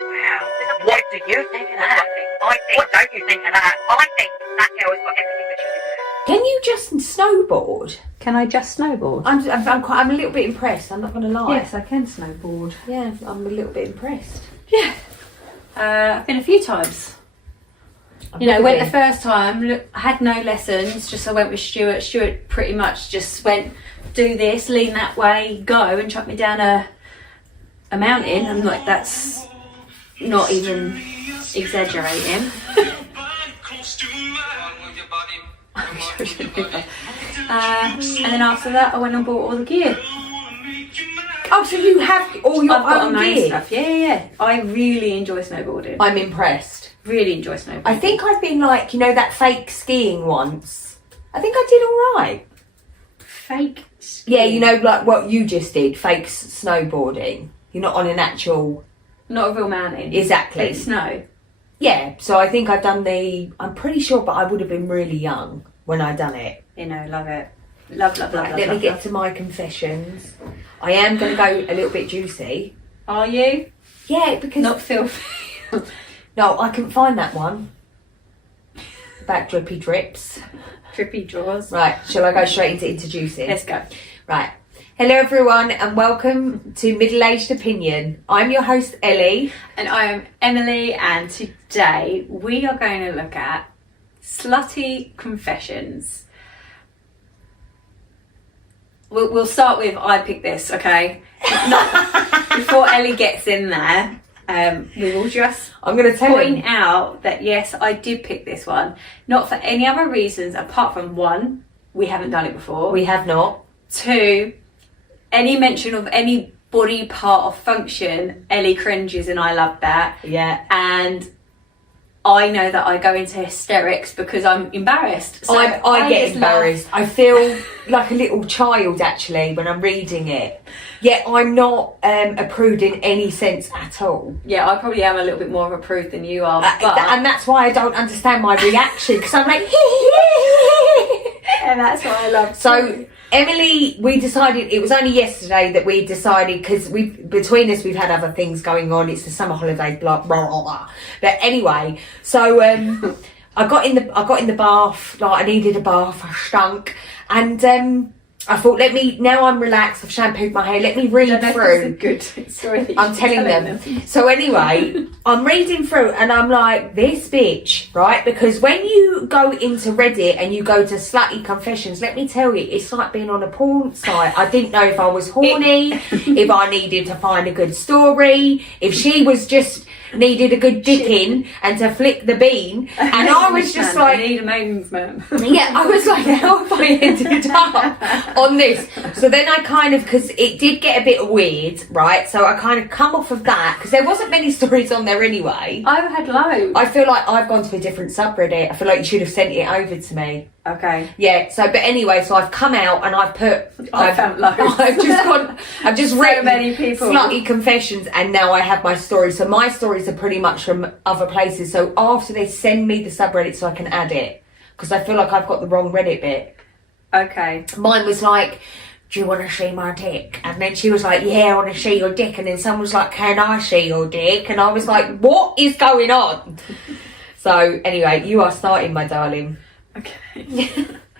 Wow. What do you think of that? What don't you think of that? I think that girl has got everything that she deserves. Can you just snowboard? Can I just snowboard? I'm a little bit impressed. I'm not going to lie. Yes, I can snowboard. Yeah, I'm a little bit impressed. Yeah. I've been a few times. I've You know, never went been. the first time, had no lessons, just I went with Stuart. Stuart pretty much just went, do this, lean that way, go, and chuck me down a mountain. I'm like, that's not even exaggerating. And then after that, I went and bought all the gear. Oh, so you have all your I've got own my own gear? stuff. Yeah. I really enjoy snowboarding. I'm impressed. Really enjoy snowboarding. I think I've been like, you know, that fake skiing once. I think I did all right. Fake. Yeah, you know, like what you just did, fake snowboarding. You're not on an actual... Not a real mountain. Exactly. It's snow. Yeah, so I think I've done I'm pretty sure, but I would have been really young when I done it. You know, love it. Love. Let me get to my confessions. I am going to go a little bit juicy. Are you? Yeah, because... Not filthy. No, I couldn't find that one. About drippy drips. Drippy drawers. Right, shall I go straight into introducing? Let's go. Right. Hello everyone and welcome to Middle Aged Opinion. I'm your host Ellie. And I am Emily, and today we are going to look at slutty confessions. We'll start with I picked this, okay? Before Ellie gets in there, we will just I'm going to point out that yes, I did pick this one. Not for any other reasons apart from one, we haven't done it before. We have not. Two, any mention of any body part or function, Ellie cringes and I love that. Yeah. And I know that I go into hysterics because I'm embarrassed. So I get just embarrassed. I feel like a little child actually when I'm reading it. Yet I'm not a prude in any sense at all. Yeah, I probably am a little bit more of a prude than you are. And that's why I don't understand my reaction because I'm like... And that's what I love. So Emily, we decided, it was only yesterday that we decided, because between us we've had other things going on, it's the summer holiday, blah blah blah blah. But anyway, so I got in the bath, like I needed a bath, I stunk, and I thought, now I'm relaxed, I've shampooed my hair, let me read through. It's a good story that I'm telling them. So anyway, I'm reading through and I'm like, this bitch, right? Because when you go into Reddit and you go to Slutty Confessions, let me tell you, it's like being on a porn site. I didn't know if I was horny, if I needed to find a good story, if she was just needed a good dicking and to flick the bean. And I was just like... I need a maidens man. Yeah, I was like, how have I ended up on this? So then I kind of, because it did get a bit weird, right? So I kind of come off of that, because there wasn't many stories on there anyway. I've had loads. I feel like I've gone to a different subreddit. I feel like you should have sent it over to me. Okay. Yeah, so, but anyway, so I've come out and I've found loads. I've just So written many people. Slutty Confessions, and now I have my stories. So my stories are pretty much from other places. So after they send me the subreddit so I can add it, because I feel like I've got the wrong Reddit bit. Okay. Mine was like, do you want to see my dick? And then she was like, yeah, I want to see your dick. And then someone was like, can I see your dick? And I was like, what is going on? So anyway, you are starting, my darling. Okay.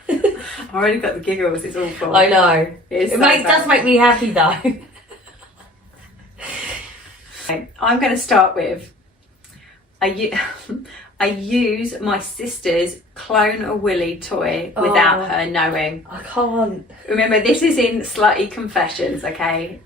I've already got the giggles, it's awful. I know. It's It so does make me happy though. Okay, I'm going to start with, I use my sister's Clone a Willy toy without her knowing. I can't. Remember, this is in Slutty Confessions, okay?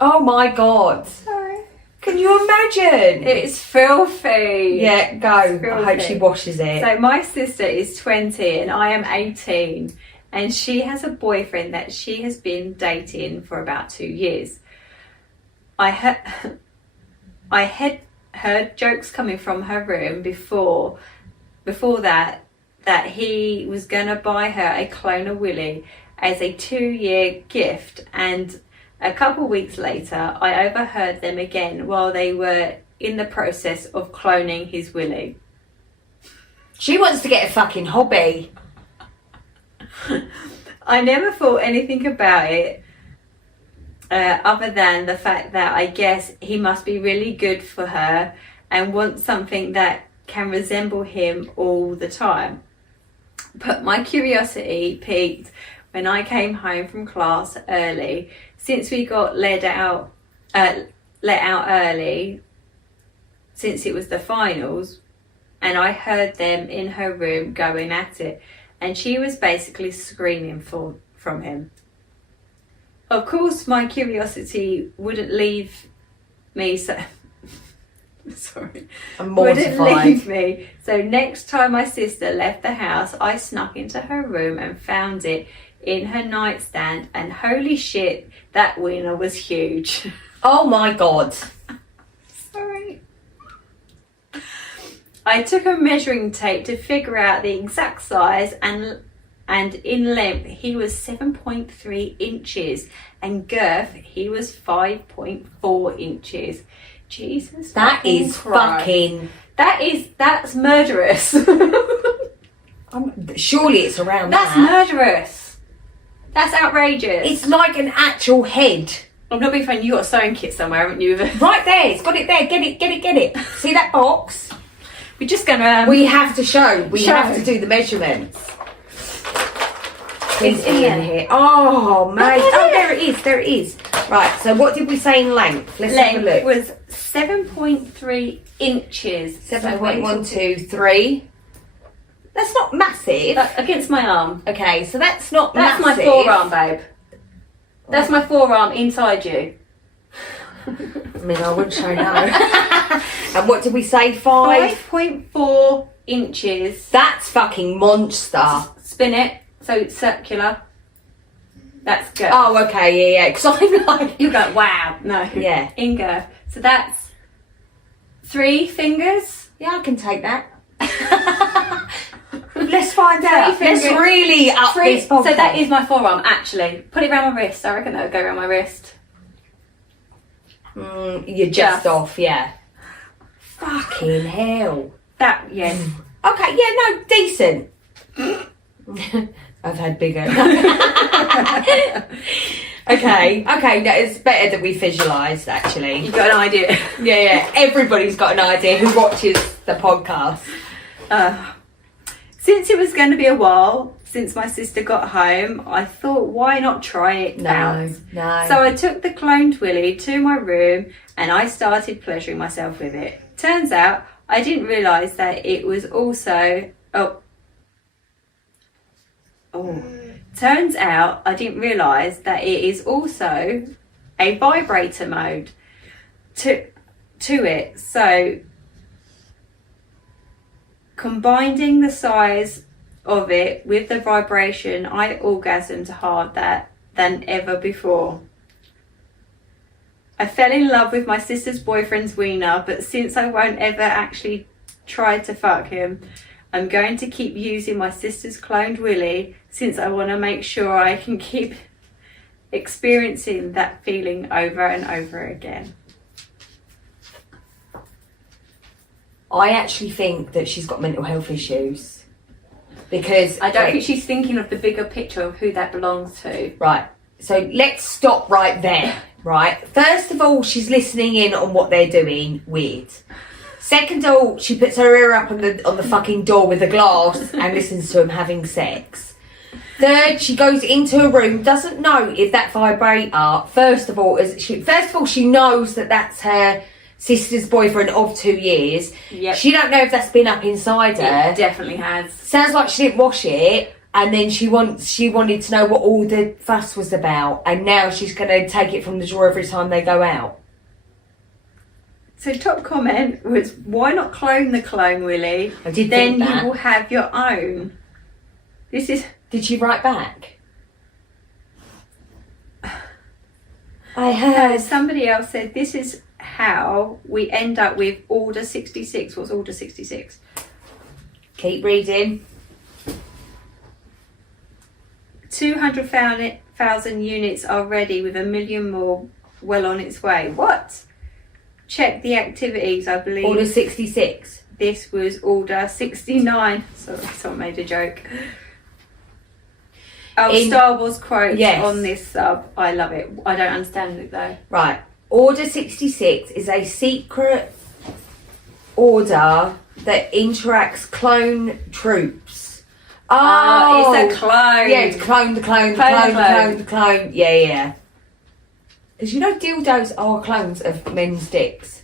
Oh my God. Sorry. Can you imagine? It's filthy. Yeah, go. I hope she washes it. So my sister is 20 and I am 18, and she has a boyfriend that she has been dating for about 2 years. I had heard jokes coming from her room before that he was gonna buy her a Clone a Willy as a 2-year gift, and a couple weeks later I overheard them again while they were in the process of cloning his willy. She wants to get a fucking hobby. I never thought anything about it other than the fact that I guess he must be really good for her and wants something that can resemble him all the time. But my curiosity peaked when I came home from class early, since we got let out early, since it was the finals, and I heard them in her room going at it, and she was basically screaming from him. Of course, my curiosity wouldn't leave me sorry. I'm Wouldn't mortified. leave me. So next time my sister left the house, I snuck into her room and found it in her nightstand, and holy shit, that wiener was huge. Oh my God. Sorry. I took a measuring tape to figure out the exact size, and in length he was 7.3 inches, and girth he was 5.4 inches. Jesus, That is Christ. fucking... That's murderous. Surely it's around That's that. murderous. That's outrageous. It's like an actual head. I'm not being funny. You got a sewing kit somewhere, haven't you? Right there. It's got it there. Get it. See that box? We're just gonna. We have to show. We Show. have to do the measurements. It's in there. here. Oh, mate. Look at Oh, it. there it is. Right, so what did we say in length? Let's have a Length look. was 7.3 inches. 7.123. That's not massive. Against my arm. Okay, so that's not That's massive. my forearm, babe. That's my forearm inside you. I mean, I wouldn't show no. And what did we say? 5.4 inches. That's fucking monster. Spin it so it's circular. That's good. Oh, okay, yeah. Because I'm like... You go, wow. No. Yeah. In girth. So that's 3 fingers. Yeah, I can take that. Let's find out. fingers. Let's really up this podcast. So that is my forearm, actually. Put it around my wrist. I reckon that would go around my wrist. You're just off, yeah. Fucking hell. That, yes. Okay, yeah, no, decent. I've had bigger. okay, no, it's better that we visualised, actually. You've got an idea. Yeah, everybody's got an idea who watches the podcast. Since it was going to be a while since my sister got home, I thought, why not try it out? No. So I took the cloned willy to my room and I started pleasuring myself with it. Turns out I didn't realise that it was also... Turns out I didn't realise that it is also a vibrator mode to it. So combining the size of it with the vibration, I orgasmed harder than ever before. I fell in love with my sister's boyfriend's wiener, but since I won't ever actually try to fuck him, I'm going to keep using my sister's cloned willy, since I want to make sure I can keep experiencing that feeling over and over again. I actually think that she's got mental health issues. Because... I don't think she's thinking of the bigger picture of who that belongs to. Right, so let's stop right there, right? First of all, she's listening in on what they're doing. Weird. Second of all, she puts her ear up on the fucking door with a glass and listens to them having sex. Third, she goes into a room, doesn't know if that vibrator. First of all, she knows that that's her sister's boyfriend of 2 years. Yep. She don't know if that's been up inside her. It definitely has. Sounds like she didn't wash it, and then she wanted to know what all the fuss was about, and now she's going to take it from the drawer every time they go out. So top comment was, why not clone the clone willy? I did Then think that. you will have your own. This is... Did she write back? I heard. Somebody else said, this is how we end up with Order 66. What's Order 66? Keep reading. 200,000 units are ready, with 1 million more well on its way. What? Check the activities, I believe. Order 66. This was Order 69. Sorry, someone made a joke. Oh, Star Wars quotes Yes. on this sub. I love it. I don't understand it though. Right. Order 66 is a secret order that interacts clone troops. Oh, it's a clone. Yeah, it's clone. Yeah. Because you know dildos are clones of men's dicks.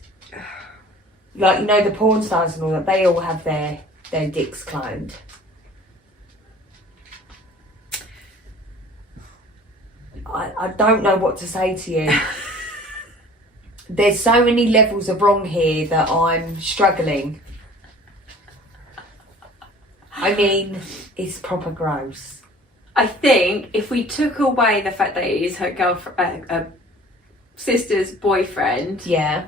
Like, you know, the porn stars and all that, they all have their dicks cloned. I don't know what to say to you. There's so many levels of wrong here that I'm struggling. I mean, it's proper gross. I think if we took away the fact that it is her girlfriend, sister's boyfriend, Yeah.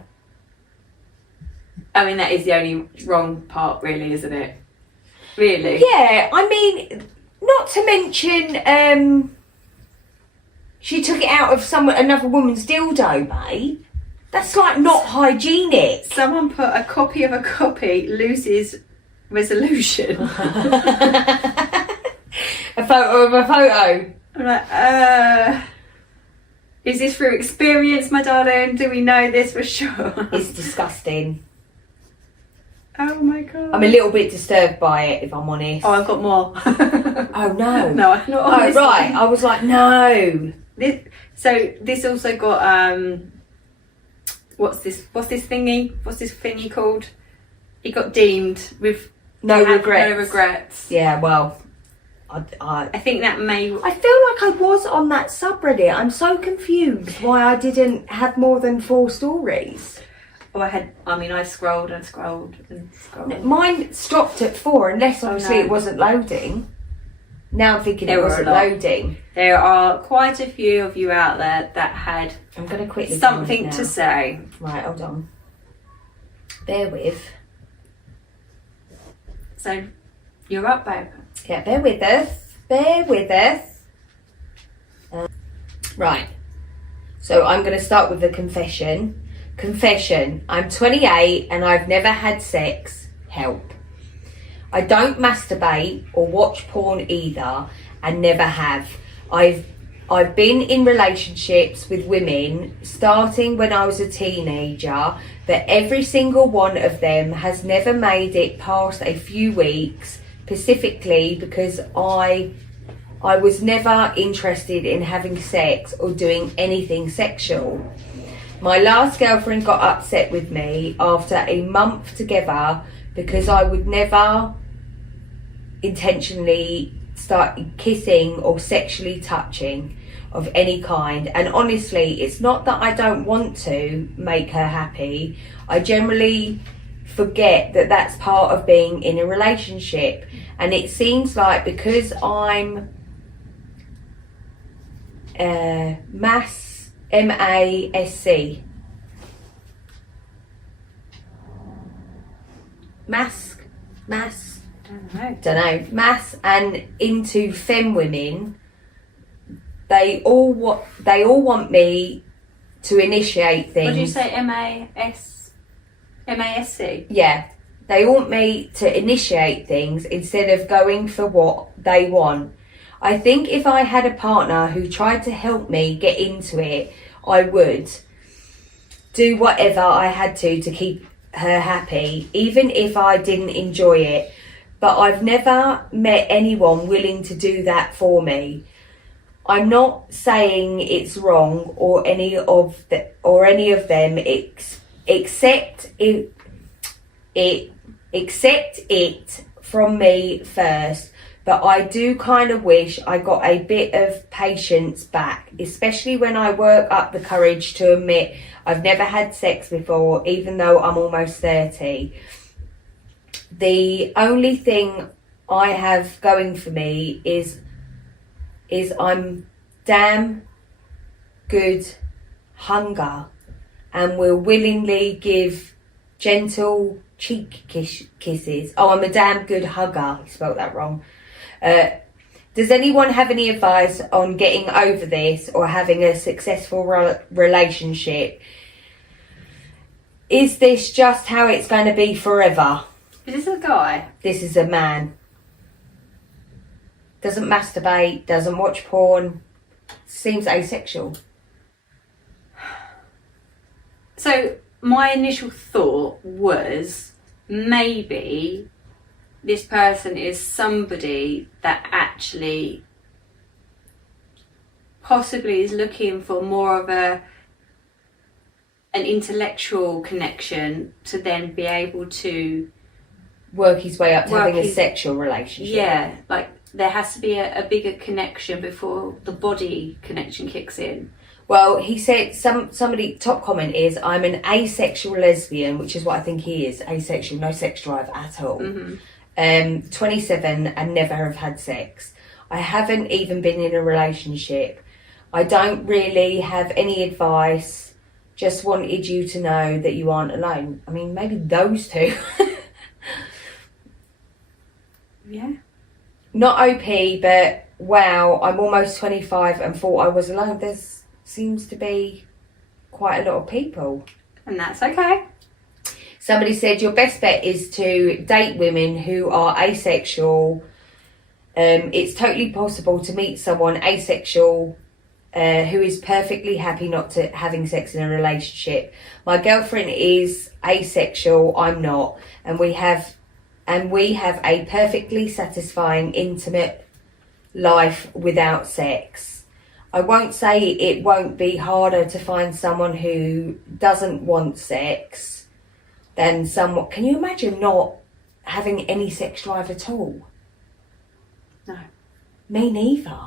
I mean that is the only wrong part, really, isn't it? Really? Yeah, I mean, not to mention, she took it out of another woman's dildo, babe. That's like not hygienic. Someone put a copy of a copy loses resolution. A photo of a photo. I'm like, is this through experience, my darling? Do we know this for sure? It's disgusting. Oh my god. I'm a little bit disturbed by it, if I'm honest. Oh, I've got more. Oh no. No, I'm not on Oh this right. one. I was like, no. This also got what's this thingy? What's this thingy called? It got deemed with No regrets. No regrets. Yeah, well, I think that may. feel like I was on that subreddit. I'm so confused why I didn't have more than 4 stories. Oh, I scrolled and scrolled and scrolled. Mine stopped at 4, unless obviously no. it wasn't loading. Now I'm thinking There it were a wasn't lot. loading. There are quite a few of you out there that had I'm going to quickly something find it to now. say. Right, hold on. Bear with. So, you're up, babe. Yeah, bear with us. Bear with us. Right. So I'm going to start with a confession. Confession. I'm 28 and I've never had sex. Help. I don't masturbate or watch porn either, and never have. I've been in relationships with women starting when I was a teenager, but every single one of them has never made it past a few weeks, specifically because I was never interested in having sex or doing anything sexual. My last girlfriend got upset with me after a month together because I would never intentionally start kissing or sexually touching of any kind. And honestly, it's not that I don't want to make her happy. I generally forget that that's part of being in a relationship. And it seems like because I'm M-A-S-C. Don't know. Mass and into femme women. They all want me to initiate things. What did you say? M-A-S-C? Yeah. They want me to initiate things instead of going for what they want. I think if I had a partner who tried to help me get into it, I would do whatever I had to keep her happy, even if I didn't enjoy it. But I've never met anyone willing to do that for me. I'm not saying it's wrong or any of them, except it from me first. But I do kind of wish I got a bit of patience back, especially when I work up the courage to admit I've never had sex before, even though I'm almost 30. The only thing I have going for me is I'm damn good hunger and will willingly give gentle cheek kisses. Oh, I'm a damn good hugger. I spelled that wrong. Does anyone have any advice on getting over this or having a successful relationship? Is this just how it's going to be forever? Is this a guy? This is a man. doesn't masturbate, doesn't watch porn, seems asexual. So my initial thought was maybe this person is somebody that actually possibly is looking for more of an intellectual connection to then be able to work his way up to having a sexual relationship. Yeah, like there has to be a bigger connection before the body connection kicks in. Well, he said, somebody, top comment is, I'm an asexual lesbian, which is what I think he is, asexual, no sex drive at all. 27 and never have had sex. I haven't even been in a relationship. I don't really have any advice. Just wanted you to know that you aren't alone. I mean, maybe those two. Yeah. Not OP, but wow, I'm almost 25 and thought I was alone. There's seems to be quite a lot of people. And that's okay. Somebody said your best bet is to date women who are asexual. It's totally possible to meet someone asexual who is perfectly happy not to having sex in a relationship. My girlfriend is asexual, I'm not, and we have a perfectly satisfying, intimate life without sex. I won't say it won't be harder to find someone who doesn't want sex than someone... Can you imagine not having any sex drive at all? No. Me neither.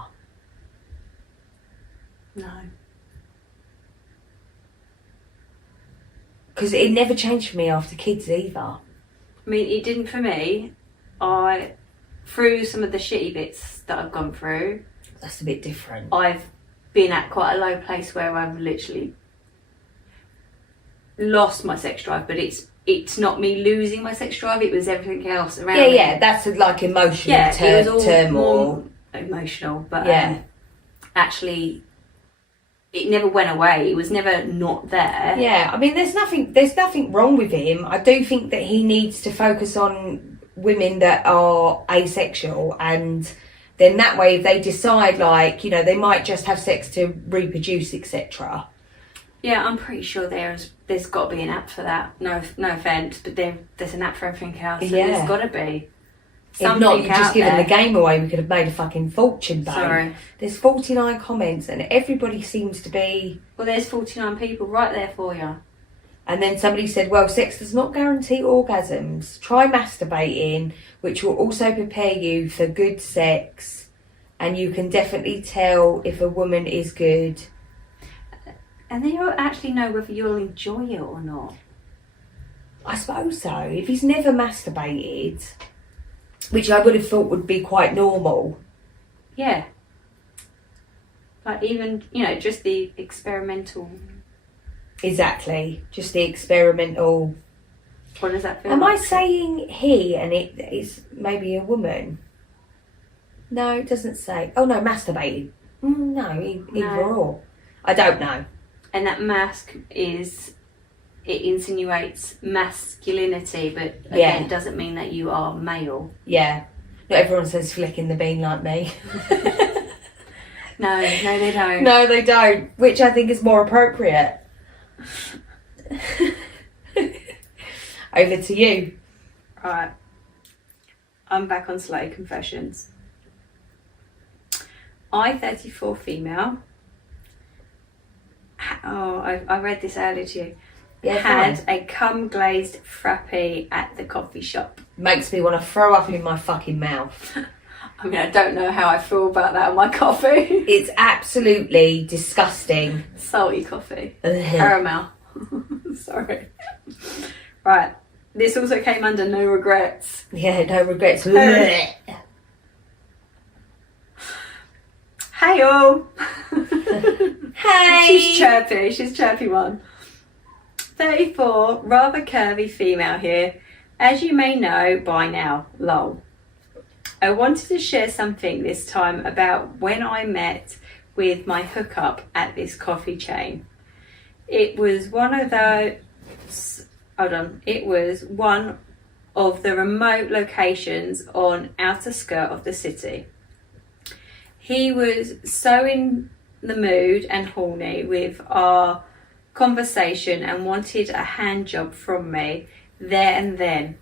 No. Because it never changed for me after kids either. I mean, it didn't for me. Through some of the shitty bits that I've gone through... That's a bit different. I've been at quite a low place where I've literally lost my sex drive, but it's not me losing my sex drive, it was everything else around me. Yeah, that's like emotional it was all turmoil. More emotional, but yeah. Actually it never went away, it was never not there. Yeah, I mean there's nothing wrong with him. I do think that he needs to focus on women that are asexual, and then that way if they decide, like, you know, they might just have sex to reproduce, etc. Yeah, I'm pretty sure there's got to be an app for that. No offence, but there's an app for everything else. So yeah. There's got to be. If not, you've just given the game away. We could have made a fucking fortune, babe. Sorry. There's 49 comments and everybody seems to be... Well, there's 49 people right there for you. And then somebody said, well, sex does not guarantee orgasms. Try masturbating, which will also prepare you for good sex. And you can definitely tell if a woman is good. And then you'll actually know whether you'll enjoy it or not. I suppose so. If he's never masturbated, which I would have thought would be quite normal. Yeah. Like even, you know, just the experimental... Exactly. Just the experimental... What does that feel Am like? I saying he and it is maybe a woman? No, it doesn't say. Oh no, masturbated. No, either or. I don't know. And that mask it insinuates masculinity, but again, it doesn't mean that you are male. Yeah. Not everyone says flicking the bean like me. No, they don't. No, they don't. Which I think is more appropriate. Over to you. Right. I'm back on Slutty Confessions. I, 34 female. Oh, I read this earlier to you. Yeah, had a cum glazed frappe at the coffee shop. Makes me want to throw up in my fucking mouth. I mean, I don't know how I feel about that on my coffee. It's absolutely disgusting. Salty coffee. Ugh. Caramel. Sorry. Right. This also came under no regrets. Yeah, no regrets. Hey all. Hey. She's chirpy one. 34, rather curvy female here. As you may know by now, lol. I wanted to share something this time about when I met with my hookup at this coffee chain. It was one of the remote locations on outer skirt of the city. He was so in the mood and horny with our conversation and wanted a hand job from me there and then.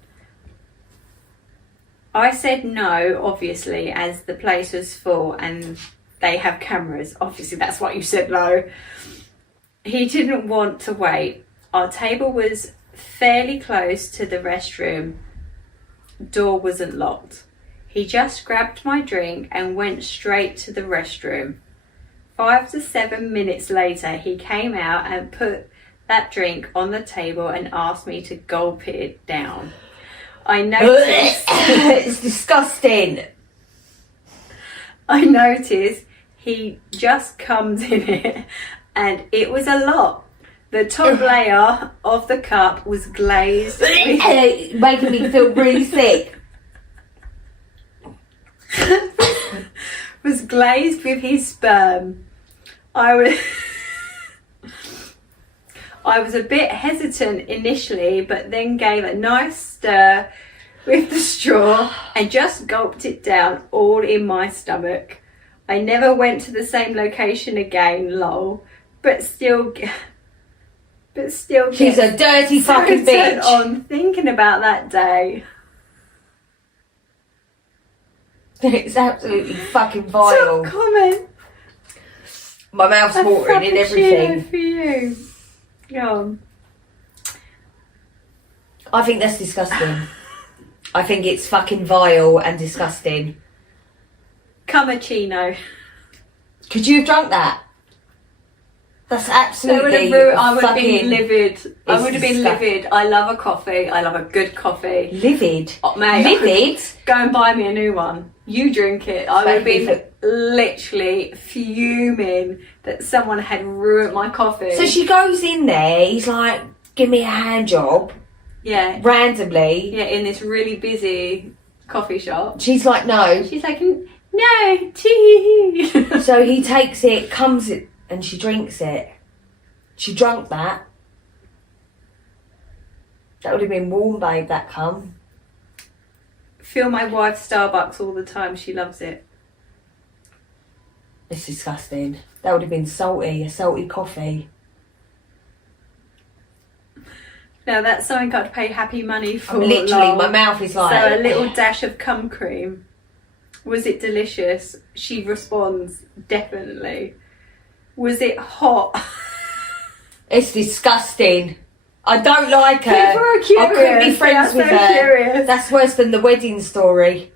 I said no, obviously, as the place was full and they have cameras. Obviously, that's why you said no. He didn't want to wait. Our table was fairly close to the restroom. Door wasn't locked. He just grabbed my drink and went straight to the restroom. 5 to 7 minutes later, he came out and put that drink on the table and asked me to gulp it down. I noticed... It's disgusting. I noticed he just comes in it and it was a lot. The top layer of the cup was glazed. Making me feel really sick. Was glazed with his sperm. I was a bit hesitant initially, but then gave a nice stir with the straw and just gulped it down all in my stomach. I never went to the same location again, lol. But still She's a dirty fucking bitch. On thinking about that day. It's absolutely fucking vile. Top comment. My mouth's watering and everything. For you. Go on. I think that's disgusting. I think it's fucking vile and disgusting. Cappuccino. Could you have drunk that? That's absolutely. I would have been livid. I would have been livid. I love a coffee. I love a good coffee. Livid? Oh, mate, livid? Go and buy me a new one. You drink it. I would have been literally fuming that someone had ruined my coffee. So she goes in there, he's like, give me a hand job. Yeah. Randomly. Yeah, in this really busy coffee shop. She's like, no. She's like, no, tea. So he takes it, comes it, and she drinks it. She drunk that. That would have been warm, babe, that cum. Fill my wife's Starbucks all the time. She loves it. It's disgusting. That would have been salty, a salty coffee. Now that's something I'd pay happy money for. Literally, my mouth is like... So a little dash of cum cream. Was it delicious? She responds, definitely. Was it hot? It's disgusting. I don't like her. People are curious. I couldn't be friends with her. Curious. That's worse than the wedding story.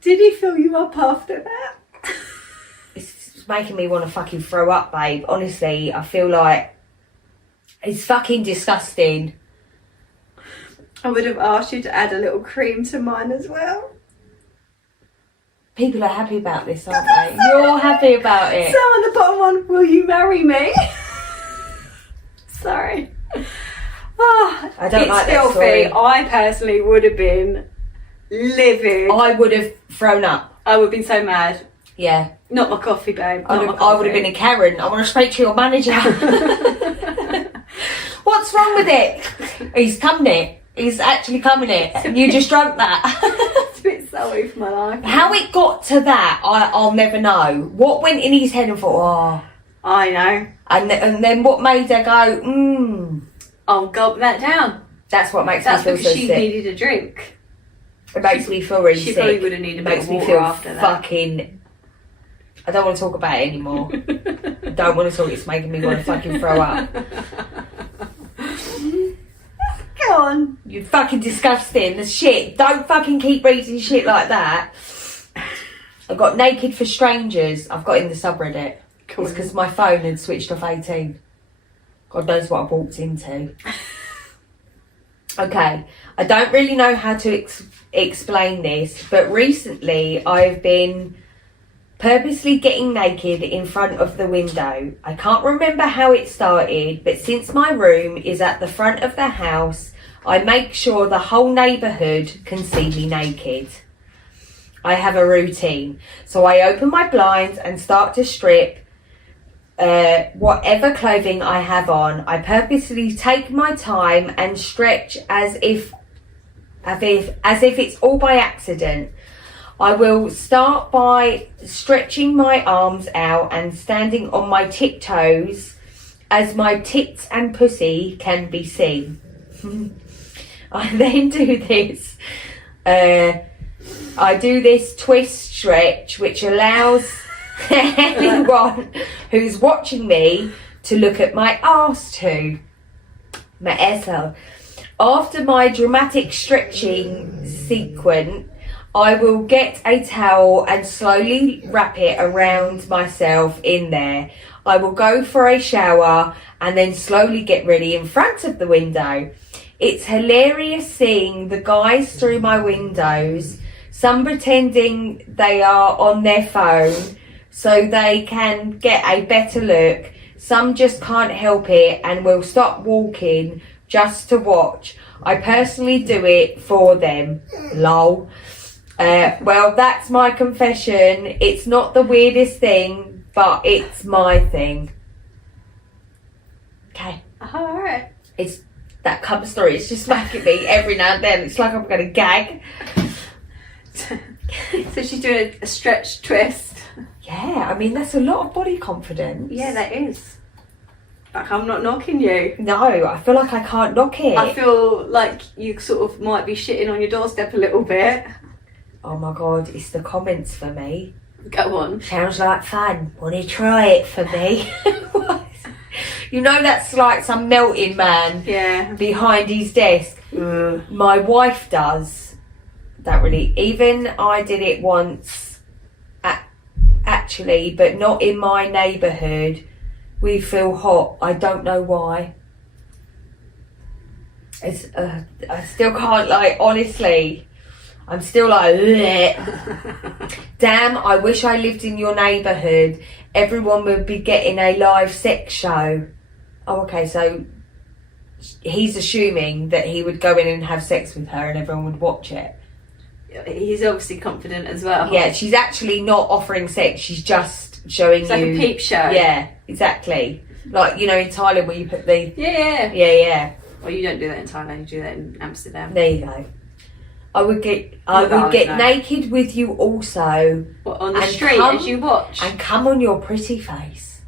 Did he fill you up after that? It's making me want to fucking throw up, babe. Honestly, I feel like it's fucking disgusting. I would have asked you to add a little cream to mine as well. People are happy about this, aren't they? You're happy about it. So on the bottom one, will you marry me? Sorry. Oh, I don't like that story. I personally would have been livid. I would have thrown up. I would have been so mad. Yeah. Not my coffee, babe. I would have been a Karen. I want to speak to your manager. What's wrong with it? He's coming it. He's actually coming it. And you just drank that. It's a bit sorry for my life. How it got to that, I'll never know. What went in his head and thought, oh. I know. And then what made her go, I'll gulp that down. That's what makes me feel so sick. That's because she needed a drink. It makes me feel really sick. She probably would have needed a bit of water after that. Fucking... I don't want to talk about it anymore. I don't want to talk. It's making me want to fucking throw up. Go on. You're fucking disgusting. The shit. Don't fucking keep reading shit like that. I got Naked for Strangers. I've got in the subreddit. Cool. It's because my phone had switched off 18. God knows what I walked into. Okay. I don't really know how to explain this, but recently I've been purposely getting naked in front of the window. I can't remember how it started, but since my room is at the front of the house, I make sure the whole neighbourhood can see me naked. I have a routine. So I open my blinds and start to strip whatever clothing I have on. I purposely take my time and stretch as if it's all by accident. I will start by stretching my arms out and standing on my tiptoes as my tits and pussy can be seen. I then do this. I do this twist stretch, which allows anyone who's watching me to look at my arse too. My asshole. After my dramatic stretching sequence, I will get a towel and slowly wrap it around myself in there. I will go for a shower and then slowly get ready in front of the window. It's hilarious seeing the guys through my windows, some pretending they are on their phone so they can get a better look. Some just can't help it and will stop walking just to watch. I personally do it for them. Lol. Well, that's my confession. It's not the weirdest thing, but it's my thing. Okay. Alright. It's that cover story. It's just making me every now and then. It's like I'm going to gag. So she's doing a stretch twist. Yeah, I mean, that's a lot of body confidence. Yeah, that is. Like, I'm not knocking you. No, I feel like I can't knock it. I feel like you sort of might be shitting on your doorstep a little bit. Oh my God, it's the comments for me. Go on. Sounds like fun. Want to try it for me? You know, that's like some melting man behind his desk. My wife does that really. Even I did it once, actually, but not in my neighbourhood. We feel hot. I don't know why. It's I still can't, like, honestly. I'm still like, bleh. Damn, I wish I lived in your neighbourhood. Everyone would be getting a live sex show. Oh, okay, so he's assuming that he would go in and have sex with her and everyone would watch it. He's obviously confident as well. Yeah, she's actually not offering sex. She's just showing it's like a peep show. Yeah, exactly. Like, you know, in Thailand where you put the... Yeah. Well, you don't do that in Thailand. You do that in Amsterdam. There you go. I would get naked with you also. What, on the street as you watch? And come on your pretty face.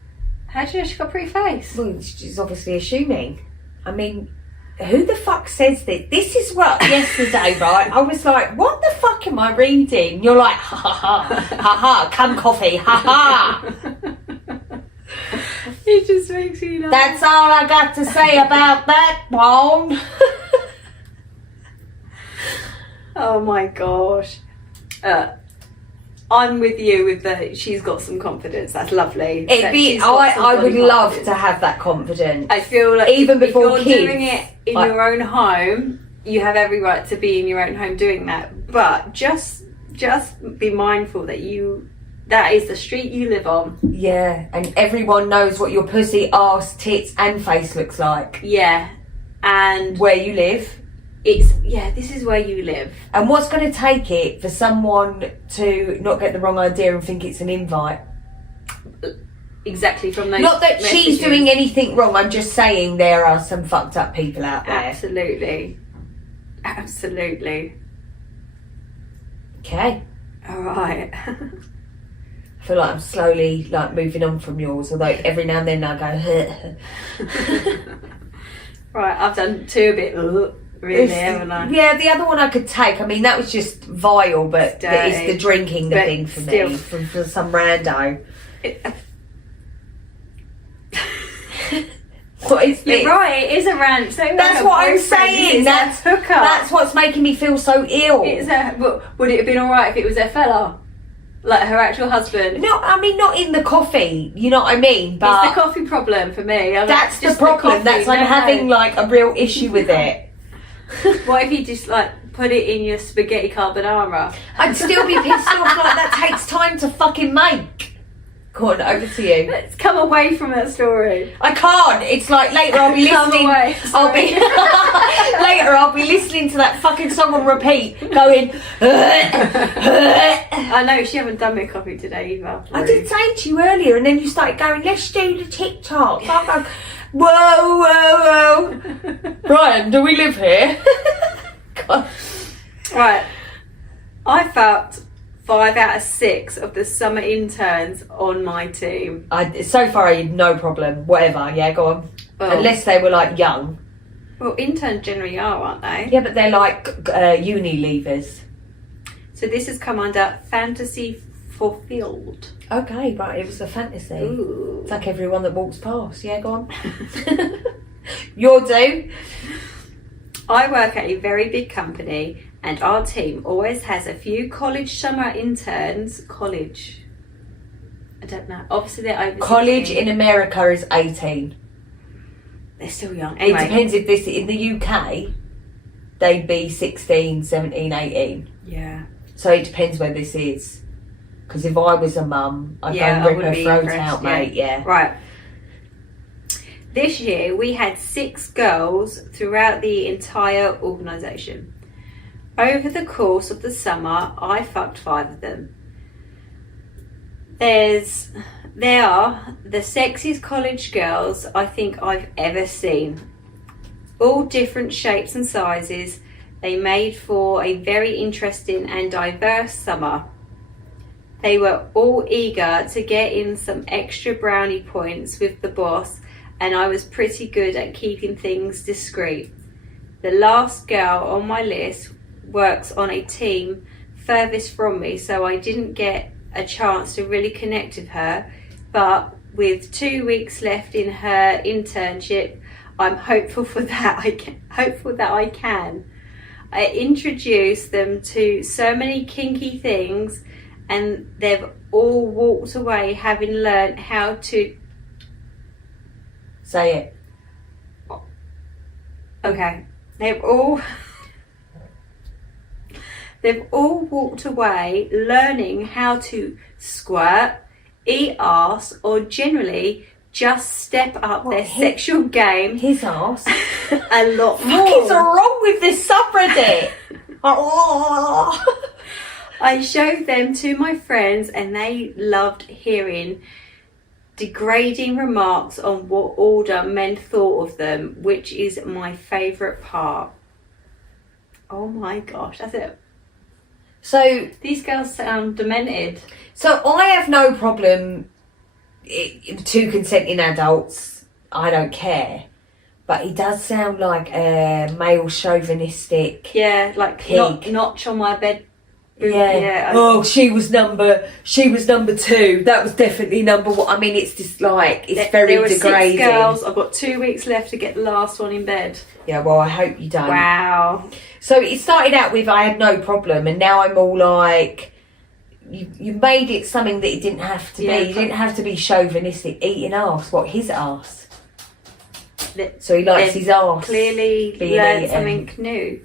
How do you know she's got a pretty face? Well, she's obviously assuming. I mean, who the fuck says this? This is what yesterday, right? I was like, what the fuck am I reading? You're like, ha ha ha, ha ha, come coffee, ha ha. It just makes you laugh. That's all I got to say about that one. Oh my gosh. I'm with you with the she's got some confidence. That's lovely. I would love to have that confidence. I feel like even before if kids, you're doing it in your own home, you have every right to be in your own home doing that. But just be mindful that is the street you live on. Yeah, and everyone knows what your pussy, arse, tits and face looks like. Yeah. And where you live. This is where you live. And what's going to take it for someone to not get the wrong idea and think it's an invite? Exactly, from those not that messages. She's doing anything wrong, I'm just saying there are some fucked up people out there. Absolutely. Okay. Alright. I feel like I'm slowly moving on from yours, although every now and then I go Right, I've done two a bit really, haven't I? Yeah, the other one I could take. I mean, that was just vile, but it's the drinking the thing for me from some rando. What is this? You're right, it is a rant. So that's what I'm saying. That's what's making me feel so ill. Would it have been alright if it was their fella? Like her actual husband? No, I mean, not in the coffee, you know what I mean? But it's the coffee problem for me. That's the problem. I'm having like a real issue with it. What if you just like put it in your spaghetti carbonara? I'd still be pissed off. Like, that takes time to fucking make. Go on, over to you. Let's come away from that story. I can't. It's like later I'll be listening. Later I'll be listening to that fucking song on repeat, going. I know, you haven't done me a coffee today either. I did say to you earlier, and then you started going, let's do the TikTok. I'm like, whoa. Brian, do we live here? God. Right. I felt 5 out of 6 of the summer interns on my team. So far, I had no problem. Whatever, yeah, go on. Well, Unless they were like young. well, interns generally are, aren't they? Yeah, but they're like uni leavers. So this has come under fantasy fulfilled. Okay, right, it was a fantasy. Ooh. It's like everyone that walks past. Yeah, go on. Your do. I work at a very big company, and our team always has a few college summer interns. College. I don't know. Obviously, they're over College 16. in America is 18. They're still young. It Anyway. depends if this in the UK, they'd be 16, 17, 18. Yeah. So it depends where this is. Because if I was a mum, I'd Yeah, I go and wouldn't rip be her throat impressed, out, mate. Yeah. Right. This year, we had 6 girls throughout the entire organisation. Over the course of the summer, I fucked 5 of them. They are the sexiest college girls I think I've ever seen. All different shapes and sizes. They made for a very interesting and diverse summer. They were all eager to get in some extra brownie points with the boss, and I was pretty good at keeping things discreet. The last girl on my list works on a team furthest from me, so I didn't get a chance to really connect with her, but with 2 weeks left in her internship, I'm hopeful that I can. I introduced them to so many kinky things, and they've all walked away having learned how to... Say it. Okay. They've all walked away learning how to squirt, eat arse, or generally just step up their sexual game His arse. a lot more. What is wrong with this subreddit? Oh. I showed them to my friends, and they loved hearing degrading remarks on what older men thought of them, which is my favourite part. Oh my gosh, that's it. So These girls sound demented. So I have no problem. Two consenting adults, I don't care. But he does sound like a male chauvinistic. Yeah, like Pig. notch on my bed. Yeah. Oh, she was number 2. That was definitely number 1. I mean, it's just like it's very there were degrading. 6 girls. I've got 2 weeks left to get the last one in bed. Yeah, well, I hope you don't. Wow. So it started out with I had no problem, and now I'm all like, you made it something that it didn't have to be. You didn't have to be chauvinistic. Eating arse. What, his arse? So he likes his arse. Clearly learned something new.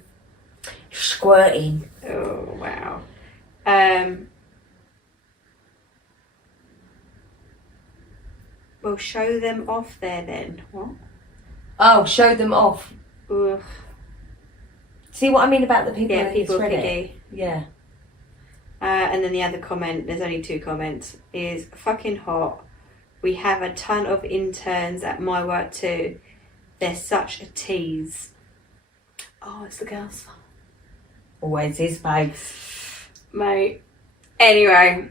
Squirting. Oh, wow. Well, show them off there then. What? Oh, show them off. Ugh. See what I mean about the people? Yeah, people are Reddit? piggy. Yeah. And then the other comment, there's only 2 comments, is fucking hot. We have a ton of interns at my work too. They're such a tease. Oh, it's the girls' fault. Always is, babes. Mate. Anyway.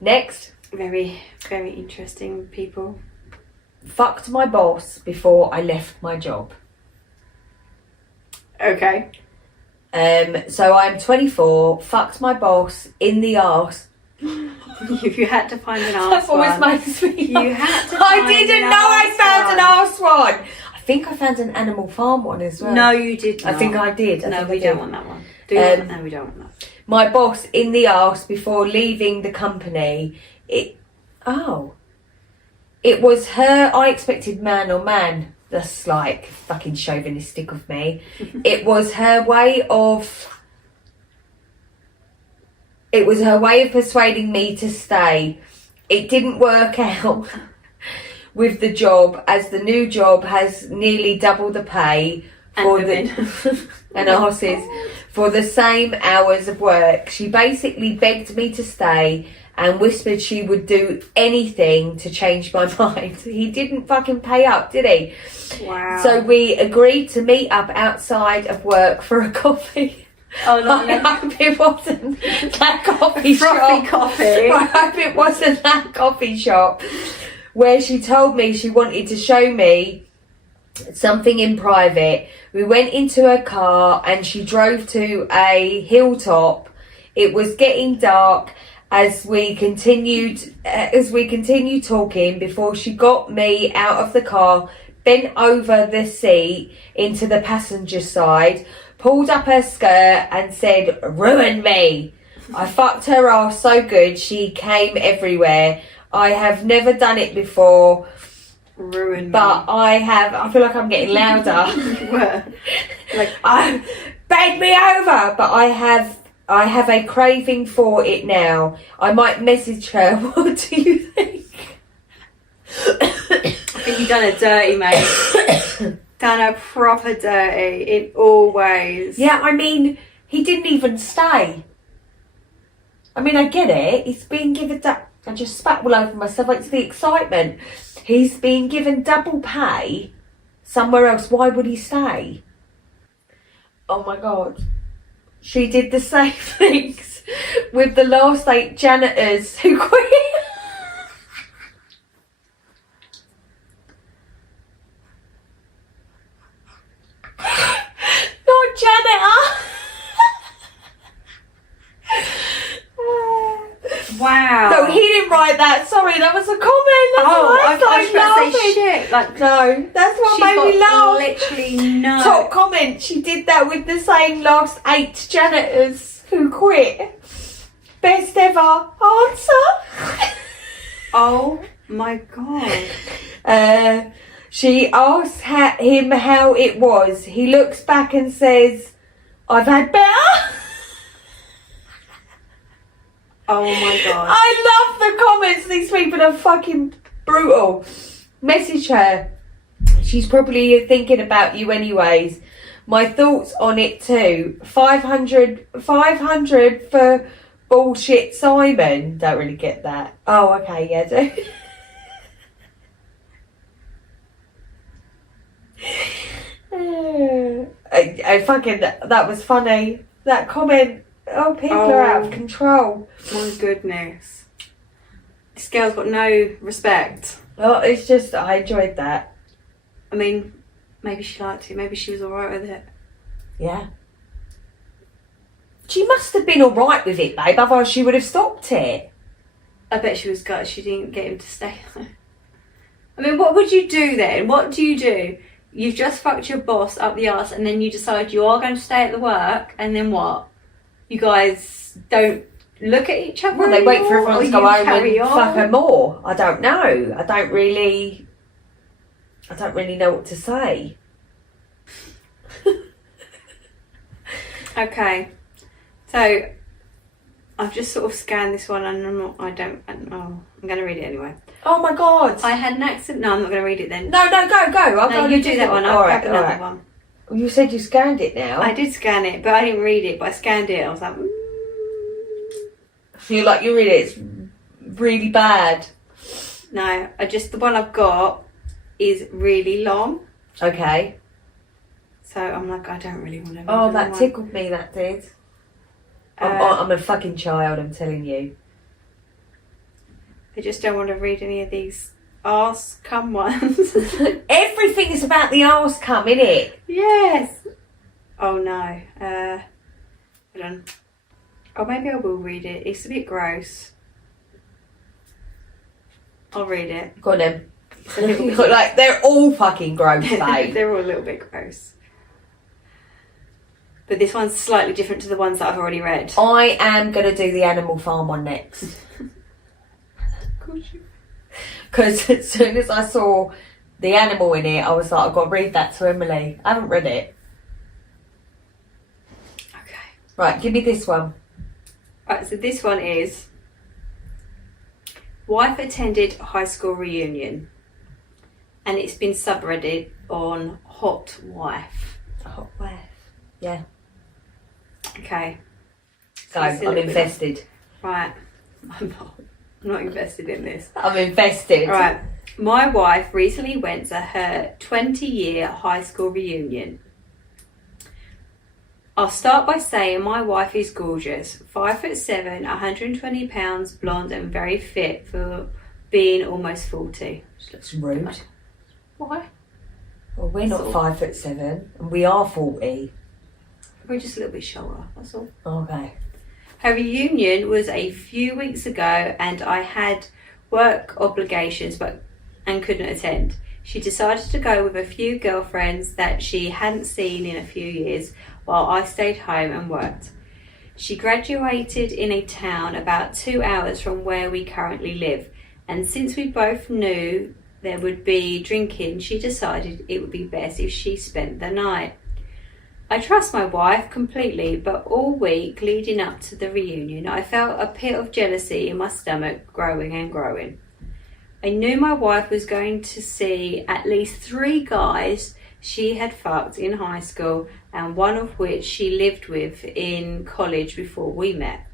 Next. Very, very interesting people. Fucked my boss before I left my job. Okay. So I'm 24, fucked my boss in the arse. If you had to find an arse That always one. makes me You laugh. had to I find didn't an know I arse found one. an arse one. I think I found an Animal Farm one as well. No, you did I not. think I did. No, we don't want that one. Do you want that? No, we don't want that. My boss in the arse before leaving the company. It was her. I expected man on man. That's like fucking chauvinistic of me. It was her way of persuading me to stay. It didn't work out with the job, as the new job has nearly double the pay for and arses for the same hours of work. She basically begged me to stay and whispered she would do anything to change my mind. He didn't fucking pay up, did he? Wow. So we agreed to meet up outside of work for a coffee. Oh, not I hope it wasn't that coffee frothy shop. coffee. I hope it wasn't that coffee shop where she told me she wanted to show me something in private. We went into her car and she drove to a hilltop. It was getting dark as we continued talking before she got me out of the car, bent over the seat into the passenger side, pulled up her skirt and said, "Ruin me." I fucked her ass so good she came everywhere. I have never done it before. Ruin me. But I feel like I'm getting louder. You were. Like, Bend me over, but I have a craving for it now. I might message her. What do you think? I think you've done a dirty, mate. Done a proper dirty in all ways. Yeah, I mean, he didn't even stay. I mean, I get it. He's been given that. I just spat all over myself. It's the excitement. He's been given double pay somewhere else. Why would he stay? Oh my God. She did the same things with the last 8 janitors who quit. Not janitor. Wow. No, he didn't write that. Sorry, that was a comment. That's why I was about to say shit. Like, no, that's what she's made me got laugh. literally no. Top comment. She did that with the same last 8 janitors who quit. Best ever answer. Oh my God. She asked him how it was. He looks back and says, "I've had better." Oh my God. I love the comments. These people are fucking brutal. Message her. She's probably thinking about you anyways. My thoughts on it too. 500 for bullshit Simon. Don't really get that. Oh, okay, yeah, do. I fucking, that was funny. That comment. Oh, people are out of control. My goodness. This girl's got no respect. Oh, it's just, I enjoyed that. I mean, maybe she liked it. Maybe she was alright with it. Yeah. She must have been alright with it, babe, otherwise she would have stopped it. I bet she was gutted she didn't get him to stay. I mean, what would you do then? What do you do? You've just fucked your boss up the arse and then you decide you are going to stay at the work, and then what? You guys don't look at each other. Well, they wait for everyone to go home and on? fuck her more. I don't know. I don't really know what to say. Okay, so I've just sort of scanned this one and I'm going to read it anyway. Oh my God. I had an accident. No, I'm not going to read it then. No, go. I'll No, go you and do that one. I'll grab another one. You said you scanned it now. I did scan it, but I didn't read it. But I scanned it. I was like, Feel like you read it. It's really bad. no. The one I've got is really long. Okay. So I'm like, I don't really want to. Oh, that tickled me. That did. I'm a fucking child. I'm telling you. I just don't want to read any of these arse cum ones. Everything is about the arse cum, innit? Yes. Oh no. Hold on. Oh, maybe I will read it. It's a bit gross. I'll read it. Go on then. It's a little bit. Like, they're all fucking gross, babe. They're all a little bit gross. But this one's slightly different to the ones that I've already read. I am going to do the Animal Farm one next. Because as soon as I saw the animal in it, I was like, I've got to read that to Emily. I haven't read it. Okay. Right, give me this one. Right, so this one is: wife attended high school reunion, and it's been subreddit on hot wife. Hot wife. Yeah. Okay. So, It's a I'm little bit- invested. Right. I'm not invested in this. I'm invested. Right. My wife recently went to her 20-year high school reunion. I'll start by saying my wife is gorgeous. 5'7", 120 pounds, blonde and very fit for being almost 40. She looks rude. Why? Well, we're not 5'7", and we are 40. We're just a little bit shorter, that's all. Okay. Her reunion was a few weeks ago and I had work obligations and couldn't attend. She decided to go with a few girlfriends that she hadn't seen in a few years while I stayed home and worked. She graduated in a town about 2 hours from where we currently live, and since we both knew there would be drinking, she decided it would be best if she spent the night. I trust my wife completely, but all week leading up to the reunion, I felt a pit of jealousy in my stomach growing and growing. I knew my wife was going to see at least 3 guys she had fucked in high school, and one of which she lived with in college before we met.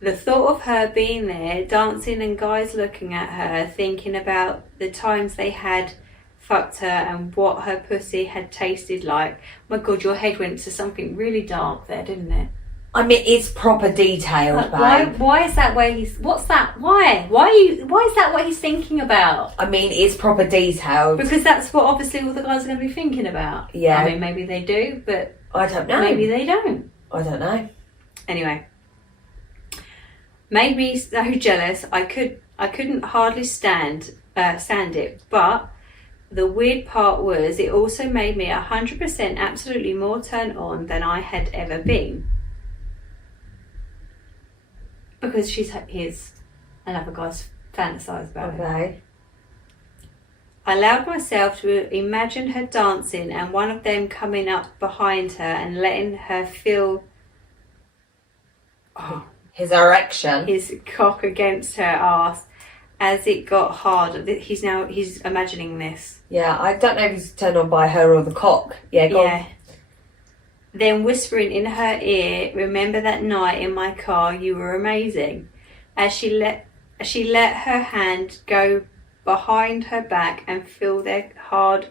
The thought of her being there, dancing and guys looking at her, thinking about the times they had fucked her and what her pussy had tasted like. My God, your head went to something really dark there, didn't it? I mean, it's proper detailed, babe. Why is that where he's... What's that? Why? Why is that what he's thinking about? I mean, it's proper detailed. Because that's what obviously all the guys are going to be thinking about. Yeah. I mean, maybe they do, but... I don't know. Maybe they don't. I don't know. Anyway. Made me so jealous, I couldn't hardly stand it, but the weird part was it also made me 100% absolutely more turned on than I had ever been. Because she's his and other guys fantasise about it. Okay. I allowed myself to imagine her dancing and one of them coming up behind her and letting her feel his erection. His cock against her ass as it got harder. He's imagining this. Yeah, I don't know if he's turned on by her or the cock. Yeah, go on. Then whispering in her ear, remember that night in my car, you were amazing. As she let her hand go behind her back and feel their hard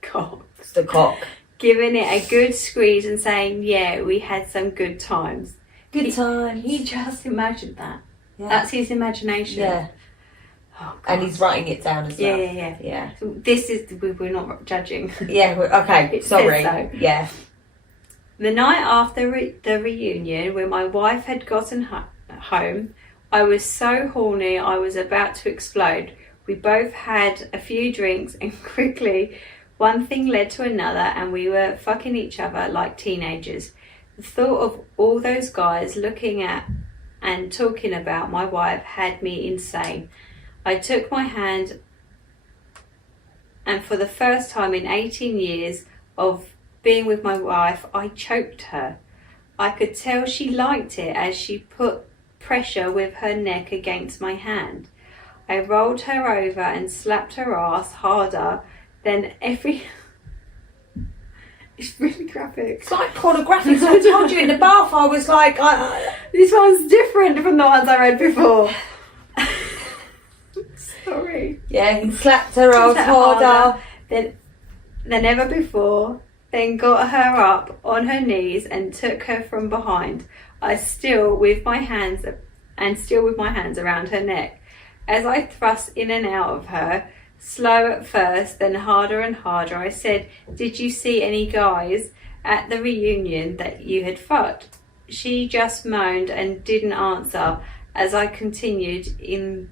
cock. It's the cock. Giving it a good squeeze and saying, yeah, we had some good times. Good times. He just imagined that. Yeah. That's his imagination. Yeah. Oh, and he's writing it down as well. Yeah. So this is, we're not judging. Yeah, okay, It sorry. says so. Yeah. The night after the reunion, when my wife had gotten home, I was so horny I was about to explode. We both had a few drinks and quickly one thing led to another and we were fucking each other like teenagers. The thought of all those guys looking at and talking about my wife had me insane. I took my hand and for the first time in 18 years of being with my wife, I choked her. I could tell she liked it as she put pressure with her neck against my hand. I rolled her over and slapped her ass harder than every... It's really graphic. It's like pornographic. So I told you in the bath, I was like... This one's different from the ones I read before. Sorry. Yeah, he slapped her ass harder than ever before. Then got her up on her knees and took her from behind. Still with my hands around her neck. As I thrust in and out of her, slow at first, then harder and harder, I said, "Did you see any guys at the reunion that you had fucked?" She just moaned and didn't answer as I continued in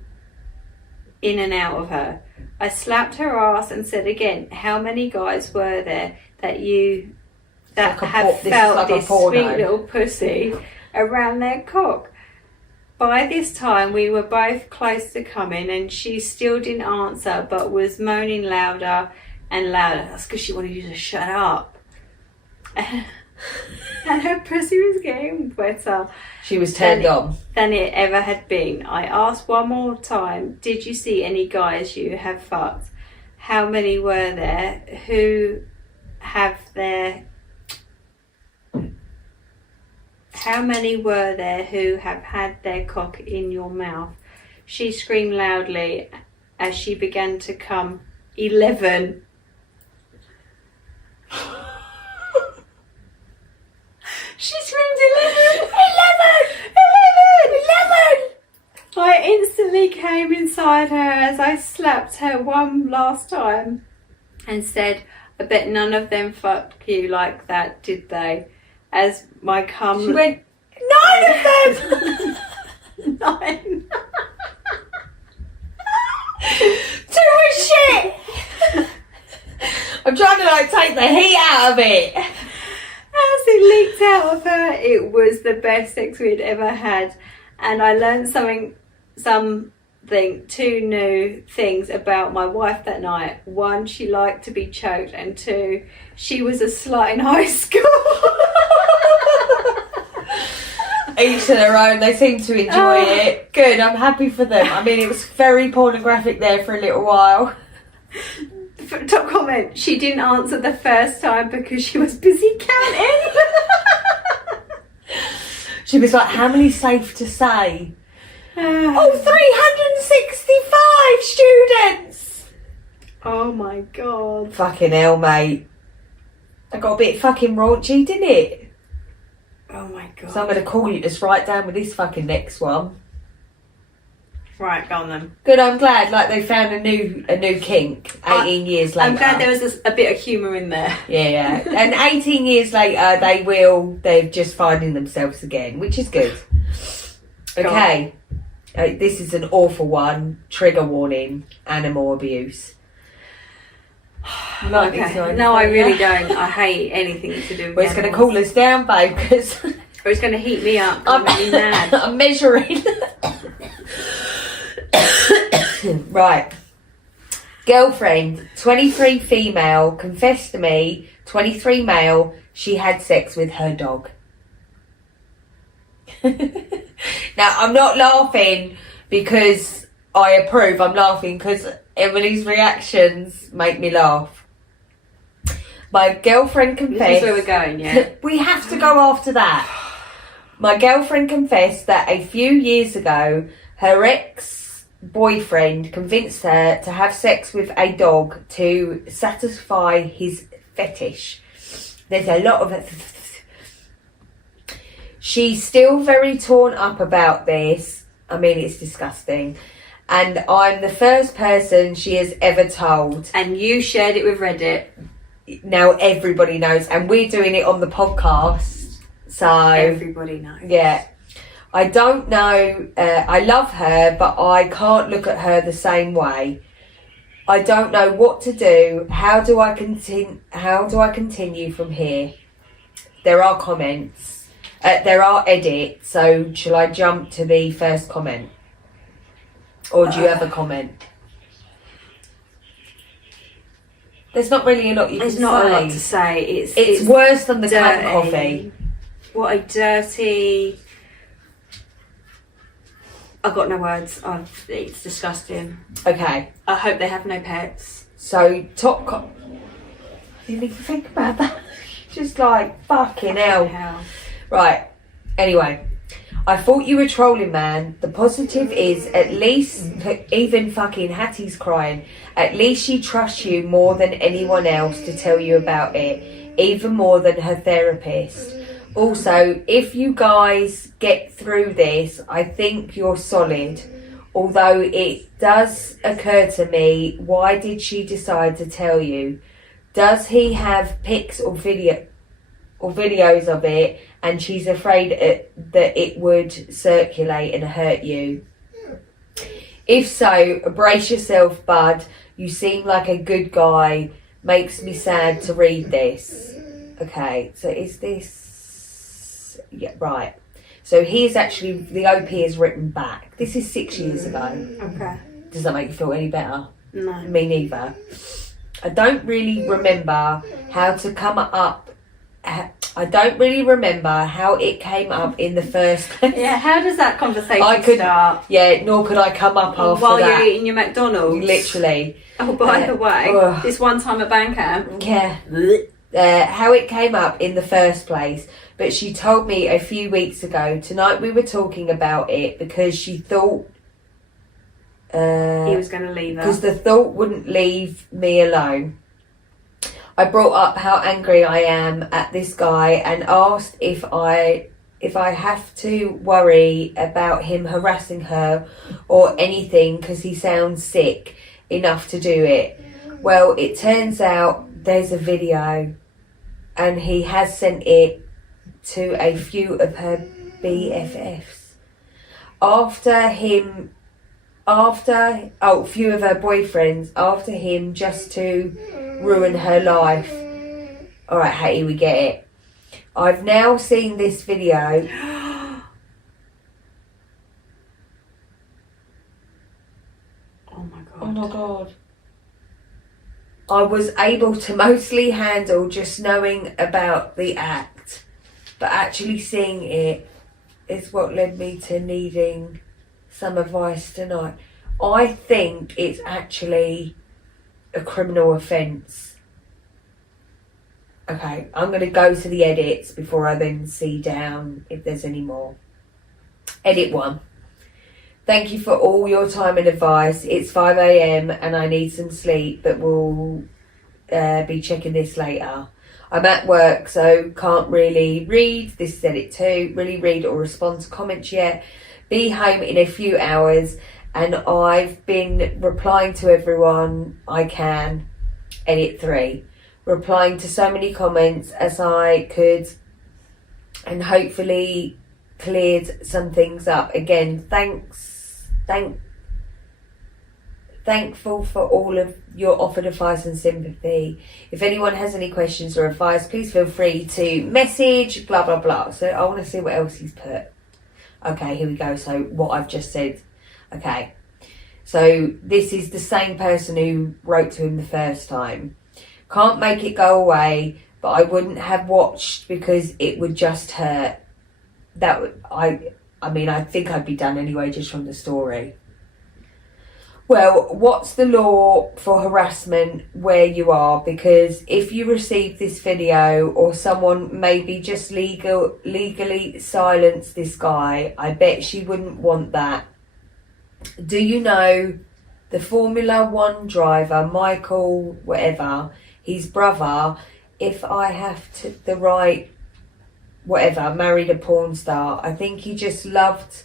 and out of her. I slapped her ass and said again, "How many guys were there that have felt this sweet little pussy around their cock?" By this time we were both close to coming and she still didn't answer but was moaning louder and louder. That's because she wanted you to shut up. And her pussy was getting wetter. She was turned on. Than it ever had been. I asked one more time, "Did you see any guys you have fucked? How many were there who have had their cock in your mouth?" She screamed loudly as she began to come. 11. beside her as I slapped her one last time and said, I bet none of them fucked you like that, did they? As my cum... She went, 9 of them! 9. Too much shit! I'm trying to like take the heat out of it. As it leaked out of her, it was the best sex we'd ever had. And I learned something, 2 new things about my wife that night. 1, she liked to be choked, and 2, she was a slut in high school. Each to their own, they seem to enjoy it. Good, I'm happy for them. I mean, it was very pornographic there for a little while. Top comment, she didn't answer the first time because she was busy counting. She was like, how many safe to say? 365 students! Oh my god. Fucking hell, mate. That got a bit fucking raunchy, didn't it? Oh my god. So I'm going to call you to write down with this fucking next one. Right, go on then. Good, I'm glad. Like they found a new kink 18 years later. I'm glad there was a bit of humour in there. Yeah. And 18 years later, they're just finding themselves again, which is good. Okay. This is an awful one. Trigger warning. Animal abuse. Like this one? No, I really don't. I hate anything to do with Well, it's going to cool us down, babe, because... Or it's going to heat me up. I'm really mad. I'm measuring. Right. Girlfriend, 23 female, confessed to me, 23 male, she had sex with her dog. Now, I'm not laughing because I approve. I'm laughing because Emily's reactions make me laugh. My girlfriend confessed... This is where we're going, yeah? We have to go after that. My girlfriend confessed that a few years ago, her ex-boyfriend convinced her to have sex with a dog to satisfy his fetish. There's a lot of it. She's still very torn up about this. I mean, it's disgusting. And I'm the first person she has ever told. And you shared it with Reddit. Now everybody knows. And we're doing it on the podcast. So everybody knows. Yeah. I don't know. I love her, but I can't look at her the same way. I don't know what to do. How do I continue from here? There are comments. There are edits. So shall I jump to the first comment? Or do you have a comment? There's not really a lot you can say. There's not a lot to say. It's worse than the cup dirty. of coffee. What a dirty... I've got no words. It's disgusting. Okay. I hope they have no pets. So, I didn't even think about that. Just like, fucking hell. Right. Anyway. I thought you were trolling, man. The positive is, at least, even fucking Hattie's crying, at least she trusts you more than anyone else to tell you about it. Even more than her therapist. Also, if you guys get through this, I think you're solid. Although it does occur to me, why did she decide to tell you? Does he have pics or videos of it, and she's afraid that it would circulate and hurt you? If so, brace yourself, bud. You seem like a good guy. Makes me sad to read this. Okay, so is this... Yeah, right. So here's actually, the OP is written back. This is 6 years ago. Okay. Does that make you feel any better? No. Me neither. I don't really remember how to come up. I don't really remember how it came up in the first place. Yeah, how does that conversation start? Yeah, nor could I come up after while that. you're eating your McDonald's? Literally. Oh, by the way, this one time at band camp. Yeah. How it came up in the first place. But she told me a few weeks ago, tonight we were talking about it because she thought... he was going to leave her. Because the thought wouldn't leave me alone. I brought up how angry I am at this guy and asked if I if I have to worry about him harassing her or anything because he sounds sick enough to do it. Well, it turns out there's a video and he has sent it to a few of her BFFs. Few of her boyfriends, after him, just to ruin her life. Alright, Hattie, we get it. I've now seen this video. Oh my god. Oh my god. I was able to mostly handle just knowing about the act, but actually seeing it is what led me to needing some advice tonight. I think it's actually a criminal offence. Okay, I'm going to go to the edits before I then see down if there's any more. Edit 1. Thank you for all your time and advice. It's 5 a.m. and I need some sleep, but we'll be checking this later. I'm at work, so can't really read. This is edit 2. Really read or respond to comments yet. Be home in a few hours, and I've been replying to everyone I can. Edit 3. Replying to so many comments as I could, and hopefully cleared some things up. Again, thankful for all of your offered advice and sympathy. If anyone has any questions or advice, please feel free to message, blah, blah, blah. So I want to see what else he's put. Okay, here we go. So what I've just said. Okay. So this is the same person who wrote to him the first time. Can't make it go away, but I wouldn't have watched because it would just hurt. I think I'd be done anyway just from the story. Well, what's the law for harassment where you are? Because if you receive this video or someone maybe just legally silence this guy, I bet she wouldn't want that. Do you know the Formula 1 driver, Michael, whatever, his brother, if I have to, the right, whatever, married a porn star. I think he just loved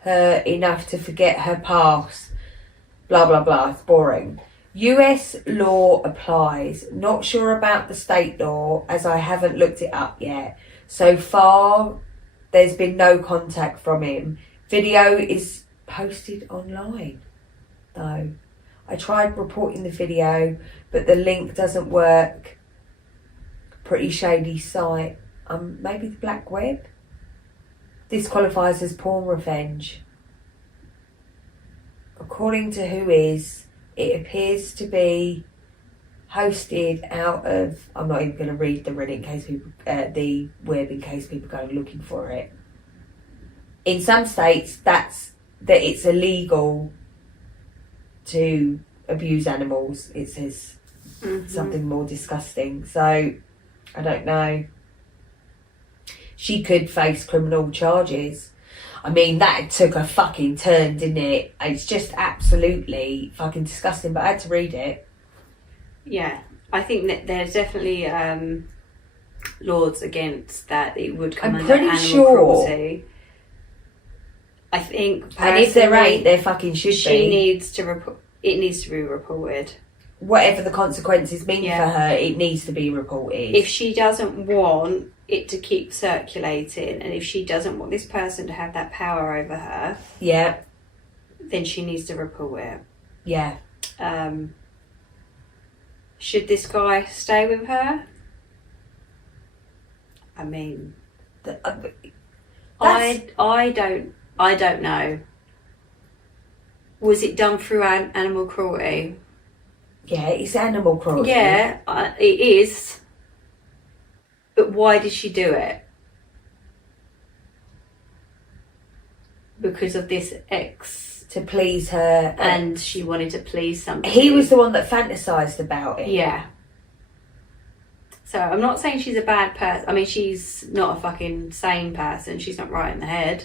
her enough to forget her past. Blah, blah, blah. It's boring. US law applies. Not sure about the state law as I haven't looked it up yet. So far, there's been no contact from him. Video is posted online, though. I tried reporting the video, but the link doesn't work. Pretty shady site. Maybe the black web? This qualifies as porn revenge. According to Whois, it appears to be hosted out of... I'm not even going to read the Reddit in case people... the web in case people go looking for it. In some states, that it's illegal to abuse animals. It says something more disgusting. So, I don't know. She could face criminal charges. I mean, that took a fucking turn, didn't it? It's just absolutely fucking disgusting, but I had to read it. Yeah, I think that there's definitely laws against that. It would come under animal cruelty. I think, and if there ain't, there fucking should be. She needs to report. It needs to be reported. Whatever the consequences mean for her, it needs to be reported. If she doesn't want it to keep circulating, and if she doesn't want this person to have that power over her, then she needs to report it. Yeah. Should this guy stay with her? I mean, I don't know. Was it done through animal cruelty? Yeah, it's animal cruelty. Yeah, it is. But why did she do it? Because of this ex. To please her. And she wanted to please somebody. He was the one that fantasised about it. Yeah. So I'm not saying she's a bad person. I mean, she's not a fucking sane person. She's not right in the head.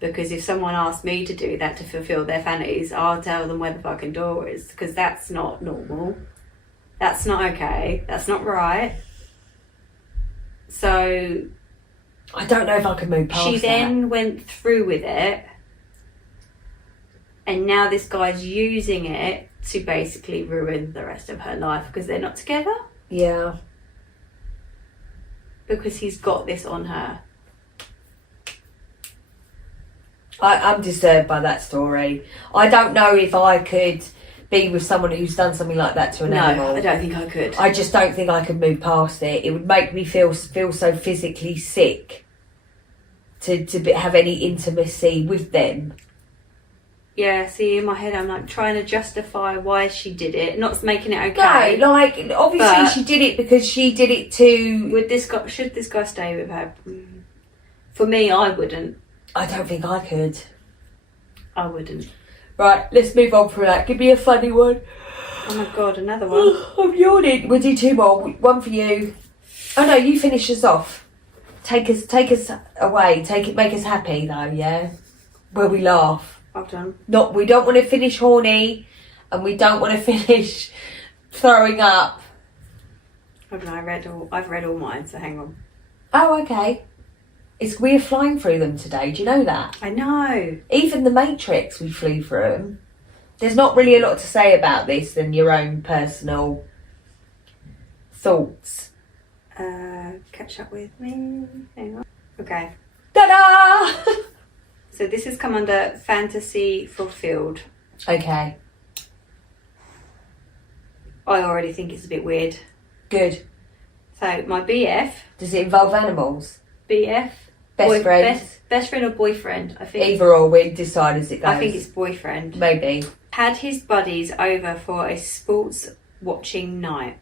Because if someone asked me to do that to fulfill their fantasies, I'll tell them where the fucking door is. Because that's not normal. That's not okay. That's not right. So I don't know if I can move past She that. then went through with it, and now this guy's using it to basically ruin the rest of her life because they're not together. Yeah. Because he's got this on her. I'm disturbed by that story. I don't know if I could be with someone who's done something like that to an animal. No, I don't think I could. I just don't think I could move past it. It would make me feel so physically sick to have any intimacy with them. Yeah, see, in my head, I'm like trying to justify why she did it, not making it okay. No, like obviously But- she did it because she did it to. Should this guy stay with her? For me, I wouldn't. I don't think I could. I wouldn't. Right, let's move on from that. Give me a funny one. Oh my god, another one. I'm yawning. We'll do two more. One for you. Oh no, you finish us off. Take us away. Make us happy though. Yeah, where we laugh. Hold on. We don't want to finish horny, and we don't want to finish throwing up. Hold on, I've read all mine, so hang on. Oh, okay. We're flying through them today. Do you know that? I know. Even the Matrix, we flew through them. There's not really a lot to say about this than your own personal thoughts. Catch up with me. Hang on. Okay. Ta-da! So this has come under fantasy fulfilled. Okay, I already think it's a bit weird. good. So my BF, Does it involve animals? BF, Best friend? best friend or boyfriend? I think. Either or, we decide as it goes. I think it's boyfriend. Maybe. Had his buddies over for a sports watching night.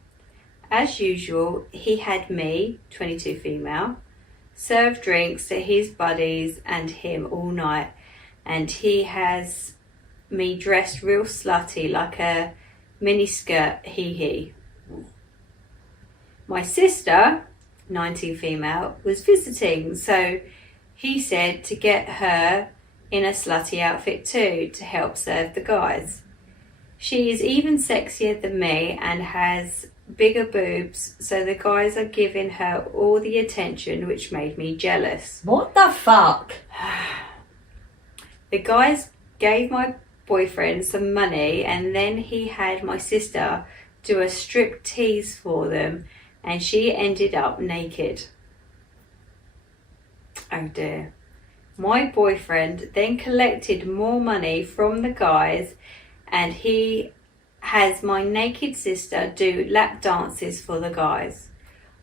As usual, he had me, 22 female, serve drinks to his buddies and him all night, and he has me dressed real slutty like a mini skirt, hee. My sister, 19 female, was visiting, so he said to get her in a slutty outfit too to help serve the guys. She is even sexier than me and has bigger boobs, so the guys are giving her all the attention, which made me jealous. What the fuck? The guys gave my boyfriend some money, and then he had my sister do a strip tease for them, and she ended up naked. Oh dear. My boyfriend then collected more money from the guys, and he has my naked sister do lap dances for the guys.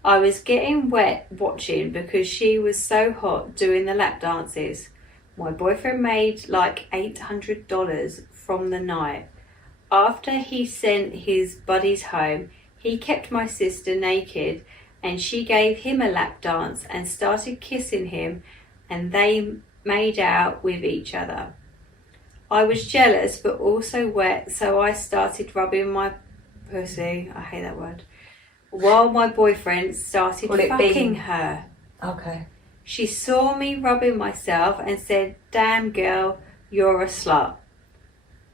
I was getting wet watching because she was so hot doing the lap dances. My boyfriend made like $800 from the night. After he sent his buddies home, he kept my sister naked, and she gave him a lap dance and started kissing him, and they made out with each other. I was jealous but also wet, so I started rubbing my pussy, I hate that word, while my boyfriend started fucking her. Okay. She saw me rubbing myself and said, "Damn girl, you're a slut."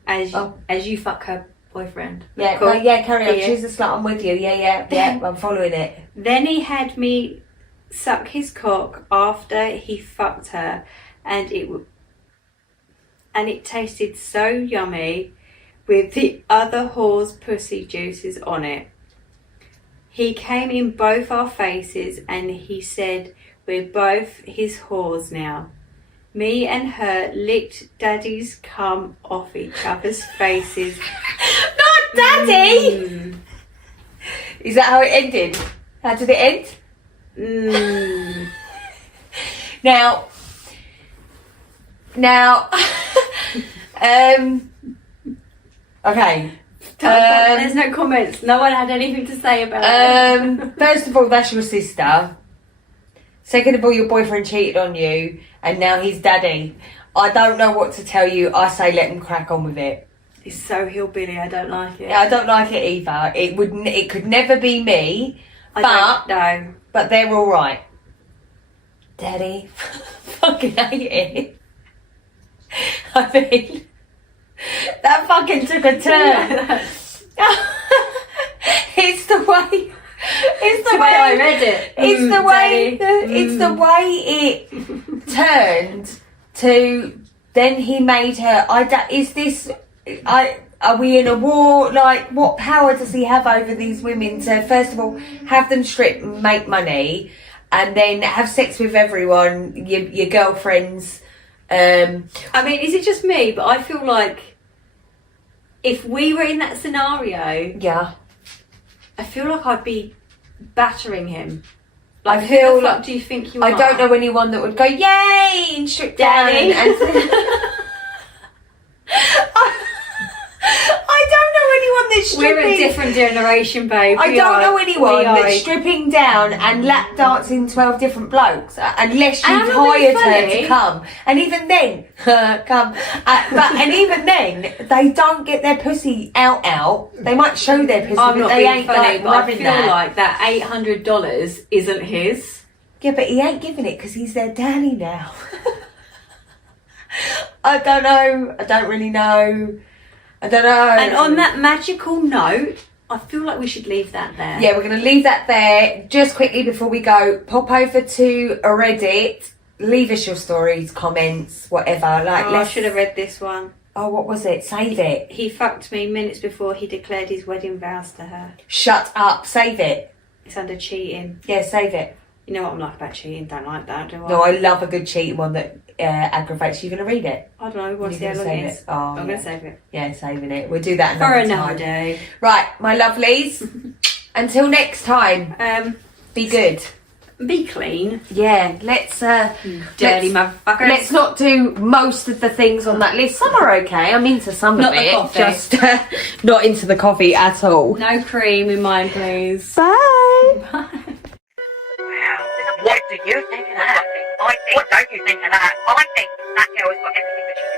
As you fuck her boyfriend. Yeah, Cool. carry on. Yeah. She's a slut, I'm with you. Yeah, I'm following it. Then he had me suck his cock after he fucked her, and it tasted so yummy with the other whore's pussy juices on it. He came in both our faces and he said, "We're both his whores now." Me and her licked daddy's cum off each other's faces. Not daddy! Is that how it ended? How did it end? Now, okay. There's no comments. No one had anything to say about it. First of all, that's your sister. Second of all, your boyfriend cheated on you, and now he's daddy. I don't know what to tell you. I say let him crack on with it. It's so hillbilly. I don't like it. Yeah, I don't like it either. It could never be me. No. But they're all right. Daddy, fucking hate it. I mean, that fucking took a turn. It's the way It's the way I way read it. It's the way. Daddy. It's the way it turned to. Then he made her. Is this? Are we in a war? Like, what power does he have over these women to, first of all, have them strip and make money, and then have sex with everyone, your girlfriends? I mean, is it just me? But I feel like if we were in that scenario, Yeah. I feel like I'd be battering him. I Like, feel who the fuck like- do you think you are? I don't know anyone that would go, yay, and strip down. Daddy. I don't know anyone that's stripping. We're a different generation, babe. I We don't are- know anyone we are that's a- stripping down and lap dancing 12 different blokes, unless And you've I'm not being hired her funny. to come. And even then, and even then, they don't get their pussy out. They might show their pussy, I'm but not they being ain't funny, like but I rubbing feel that. like that $800 isn't his. Yeah, but he ain't giving it because he's their daddy now. I don't know. I don't really know. I don't know. And on that magical note, I feel like we should leave that there. Yeah, we're going to leave that there. Just quickly before we go, pop over to Reddit. Leave us your stories, comments, whatever. Like, I should have read this one. Oh, what was it? Save it. He fucked me minutes before he declared his wedding vows to her. Shut up. Save it. It's under cheating. Yeah, save it. You know what I'm like about cheating? Don't like that, do I? No, I love a good cheating one that aggravates you. Going to read it? I don't know. What's You're the gonna other save is? it? Oh, I'm yeah. going to save it. Yeah, saving it. We'll do that For another another time. day. Right, my lovelies. Until next time, be good. Be clean. Yeah, let's Dirty motherfuckers. let's not do most of the things on that list. Some are okay. I'm into some Not of the it. coffee. Just not into the coffee at all. No cream in mine, please. Bye. Wow. What do you think of that? What don't you think of that? I think that girl has got everything that she